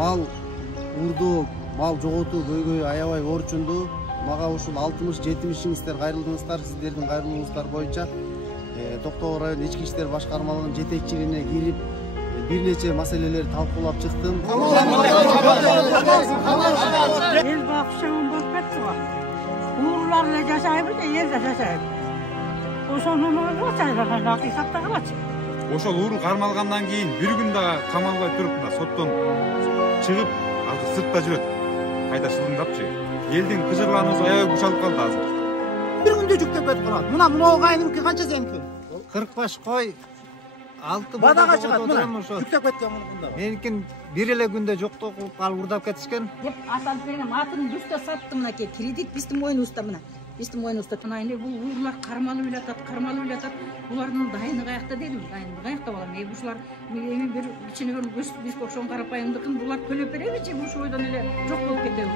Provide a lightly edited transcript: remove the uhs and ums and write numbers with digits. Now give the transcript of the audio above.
мал уурдоо, мал жоготуу көйгөй аябай орчунду. Мага ушул 60-70-иңиздер кайрылдыңыздар. Сиздердин кайрылууңуздар боюнча Токтогул район ички иштер башкармалыгынын жетекчилигине кирип бир нече маселелерди талкуулап чыктым. Эл бакчаңын болуп кетти го. Уурулар эле жашайбыз, эл да жашайбыз. Ошонун жашайбыз, акыйкатта калачы. Ошол ууру кармалгандан кийин бир күн да камалбай туруп, мына соттон чыгып, азыр сыртта жүрөт. Кайда шылыңдапчы. Элдин кыжырлануусу аябай күчалып калды азыр. Bir günde жүктеп кетип калат. Мына кайнымки канча сеники? 40 баш кой, 6 бадага чыгат мына. Жүктеп кеткен мында. Меникин бир эле күндө жоктоо кылып алып урдап кетишкен. Деп асалып берген атын дүстө сатты мынакей. Кредит биздин мойнубузда мына. Биздин мойнубузда. Мына эне бул урлар кармалып үйлатат. Булардын дайыны каякта дедим. Дайыны каякта балам. Ушулар эми бир кичине бир биз окшогон карапайымдыкын булар төлөп беребичи? Ушу ойдон эле жок болуп кетеби?